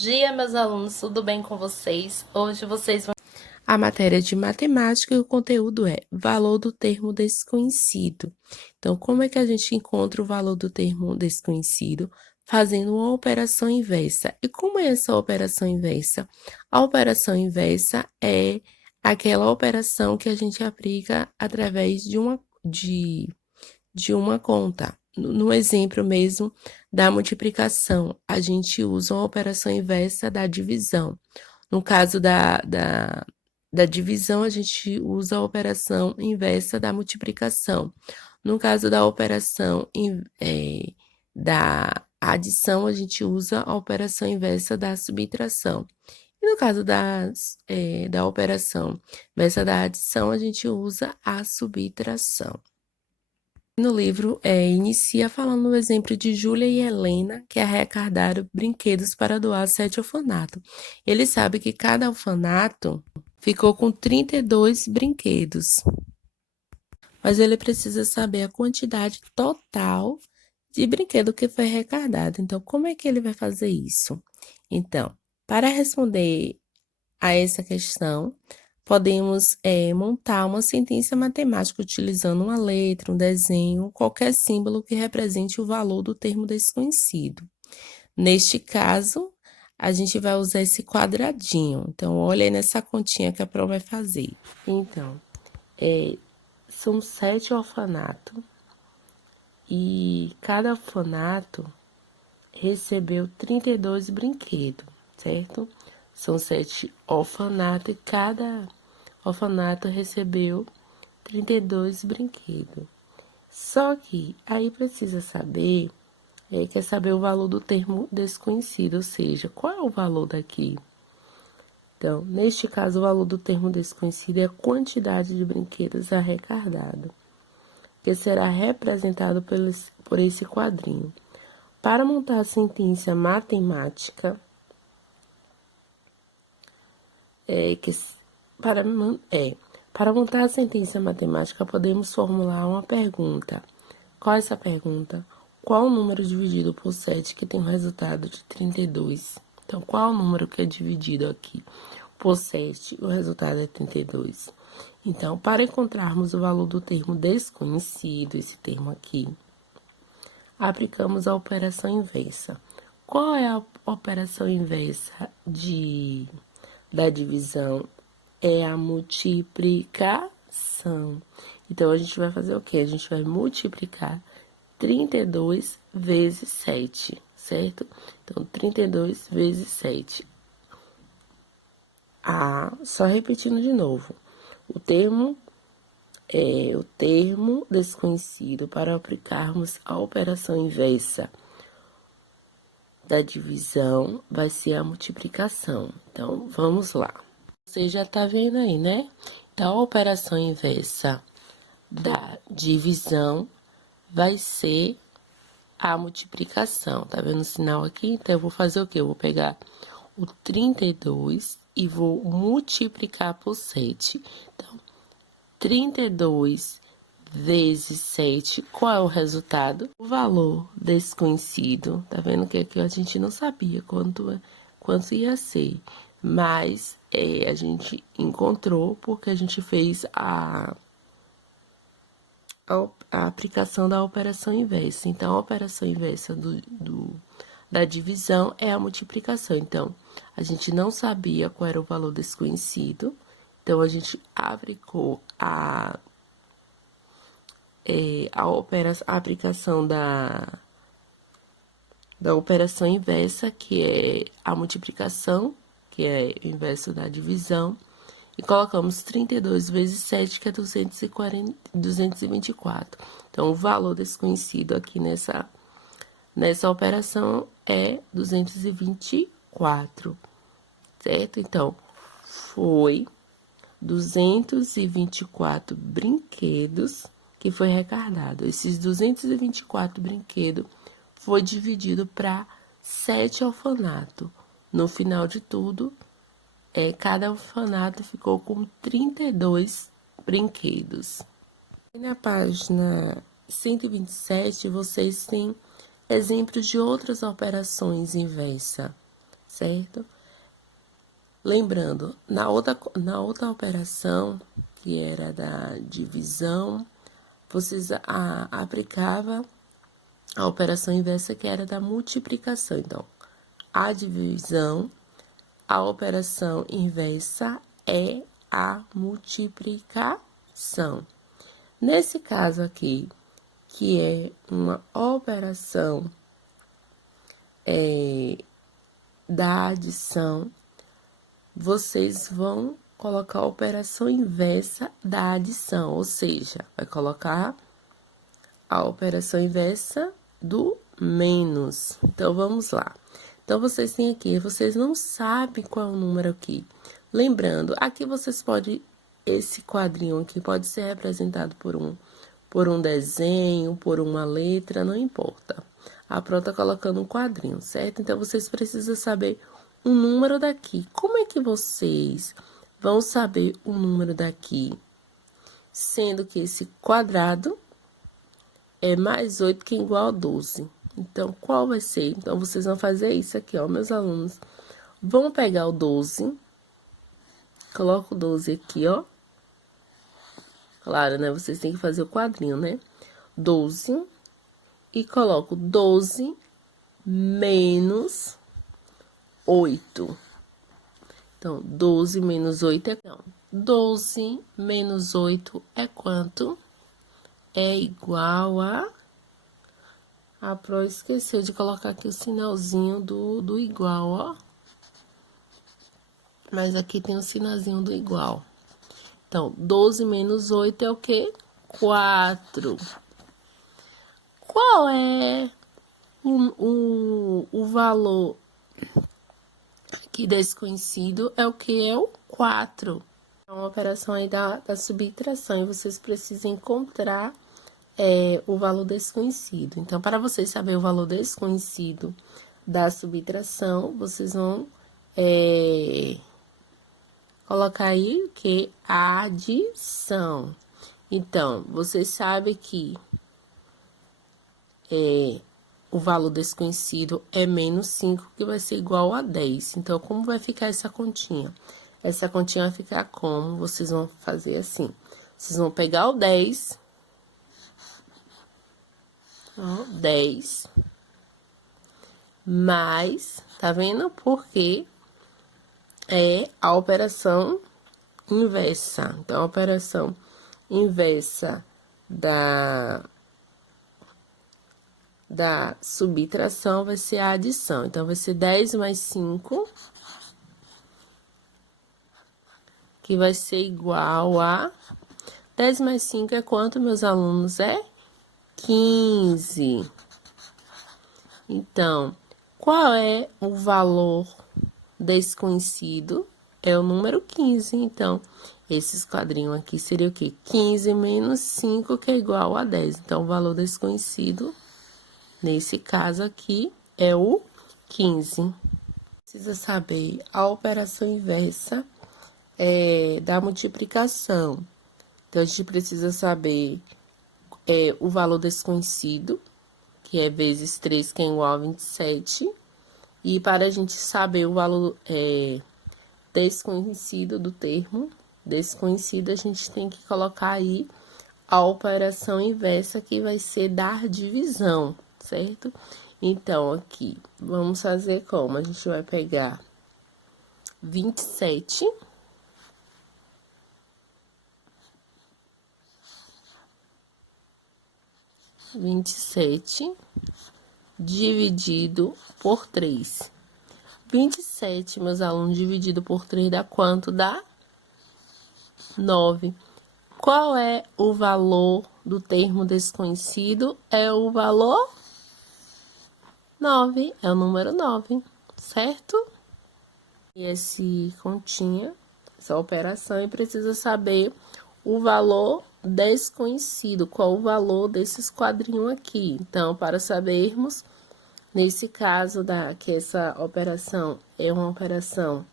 dia, meus alunos, tudo bem com vocês? Hoje vocês vão... A matéria de matemática e o conteúdo é valor do termo desconhecido. Então, como é que a gente encontra o valor do termo desconhecido? Fazendo uma operação inversa. E como é essa operação inversa? A operação inversa é aquela operação que a gente aplica através de uma conta. No exemplo mesmo da multiplicação, a gente usa uma operação inversa da divisão. No caso da divisão, a gente usa a operação inversa da multiplicação. No caso da operação da adição, a gente usa a operação inversa da subtração. E no caso da operação inversa da adição, a gente usa a subtração. No livro, inicia falando o exemplo de Júlia e Helena, que arrecadaram brinquedos para doar a 7 orfanatos. Ele sabe que cada orfanato ficou com 32 brinquedos, mas ele precisa saber a quantidade total de brinquedo que foi arrecadado. Então, como é que ele vai fazer isso? Então, para responder a essa questão, podemos montar uma sentença matemática utilizando uma letra, um desenho, qualquer símbolo que represente o valor do termo desconhecido. Neste caso, a gente vai usar esse quadradinho. Então, olha aí nessa continha que a prova vai fazer. Então, são 7 orfanatos e cada orfanato recebeu 32 brinquedos, certo? São 7 orfanatos e cada orfanato recebeu 32 brinquedos. Só que aí precisa saber, quer saber o valor do termo desconhecido, ou seja, qual é o valor daqui? Então, neste caso, o valor do termo desconhecido é a quantidade de brinquedos arrecadados, que será representado por esse quadrinho. Para montar a sentença matemática, para montar a sentença matemática, podemos formular uma pergunta. Qual é essa pergunta? Qual o número dividido por 7 que tem o resultado de 32? Então, qual o número que é dividido aqui por 7 e o resultado é 32? Então, para encontrarmos o valor do termo desconhecido, esse termo aqui, aplicamos a operação inversa. Qual é a operação inversa da divisão? É a multiplicação. Então, a gente vai fazer o quê? A gente vai multiplicar 32 vezes 7, certo? Então, 32 vezes 7. Só repetindo de novo. O termo desconhecido para aplicarmos a operação inversa da divisão vai ser a multiplicação. Então, vamos lá. Você já tá vendo aí, né? Então, a operação inversa da divisão vai ser a multiplicação. Tá vendo o sinal aqui? Então, eu vou fazer o quê? Eu vou pegar o 32 e vou multiplicar por 7. Então, 32 vezes 7, qual é o resultado? O valor desconhecido. Tá vendo que aqui a gente não sabia quanto ia ser, mas a gente encontrou porque a gente fez a aplicação da operação inversa. Então, a operação inversa da divisão é a multiplicação. Então, a gente não sabia qual era o valor desconhecido, então a gente aplicou a aplicação da operação inversa, que é a multiplicação, que é o inverso da divisão, e colocamos 32 vezes 7, que é 224. Então, o valor desconhecido aqui nessa operação é 224, certo? Então, foi 224 brinquedos que foi arrecadado. Esses 224 brinquedos foi dividido para 7 orfanatos. No final de tudo, cada orfanato ficou com 32 brinquedos. E na página 127, vocês têm exemplos de outras operações inversa. certo? Lembrando, na outra operação, que era da divisão, vocês aplicava a operação inversa, que era da multiplicação. Então, a divisão, a operação inversa é a multiplicação. Nesse caso aqui, que é uma operação da adição, vocês vão colocar a operação inversa da adição, ou seja, vai colocar a operação inversa do menos. Então, vamos lá. Então, vocês têm aqui, vocês não sabem qual é o número aqui. Lembrando, aqui vocês podem, esse quadrinho aqui pode ser representado por um desenho, por uma letra, não importa. A Pro tá colocando um quadrinho, certo? Então, vocês precisam saber o número daqui. Como é que vocês vão saber o número daqui? Sendo que esse quadrado é mais 8 que é igual a 12. Então, qual vai ser? Então, vocês vão fazer isso aqui, ó, meus alunos. Vão pegar o 12. Coloca o 12 aqui, ó. Claro, né? Vocês têm que fazer o quadrinho, né? 12. E coloco 12 menos 8. Então, 12 menos 8 é... Não, 12 menos 8 é quanto? É igual a... A Pro esqueceu de colocar aqui o sinalzinho do igual, ó. Mas aqui tem o sinalzinho do igual. Então, 12 menos 8 é o quê? 4. Qual é o valor aqui desconhecido? É o que? É o 4. É uma operação aí da subtração e vocês precisam encontrar o valor desconhecido. Então, para vocês saberem o valor desconhecido da subtração, vocês vão colocar aí o que? A adição. Então, vocês sabem que o valor desconhecido é menos 5, que vai ser igual a 10. Então, como vai ficar essa continha? Essa continha vai ficar como? Vocês vão fazer assim. Vocês vão pegar o 10... 10 mais, tá vendo? Porque é a operação inversa. Então, a operação inversa da subtração vai ser a adição. Então, vai ser 10 mais 5, que vai ser igual a... 10 mais 5 é quanto, meus alunos? É 15. Então, qual é o valor desconhecido? É o número 15. Então, esses quadrinhos aqui seria o quê? 15 menos 5, que é igual a 10. Então, o valor desconhecido, nesse caso aqui, é o 15. Precisa saber a operação inversa da multiplicação. Então, a gente precisa saber o valor desconhecido, que é vezes 3, que é igual a 27. E para a gente saber o valor desconhecido do termo desconhecido, a gente tem que colocar aí a operação inversa, que vai ser dar divisão, certo? Então, aqui, vamos fazer como? A gente vai pegar 27... 27 dividido por 3. 27, meus alunos, dividido por 3 dá quanto? Dá 9. Qual é o valor do termo desconhecido? É o valor 9, é o número 9, certo? E esse continha, essa operação, e precisa saber o valor desconhecido, qual o valor desses quadrinhos aqui. Então, para sabermos, nesse caso, que essa operação é uma operação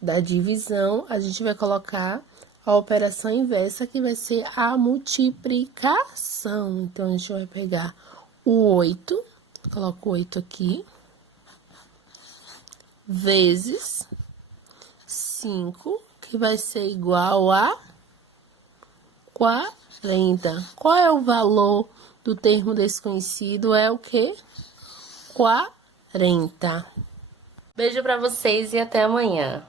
da divisão, a gente vai colocar a operação inversa, que vai ser a multiplicação. Então, a gente vai pegar o 8, Coloco 8 aqui. Vezes 5, que vai ser igual a 40. Qual é o valor do termo desconhecido? É o quê? 40. Beijo pra vocês e até amanhã.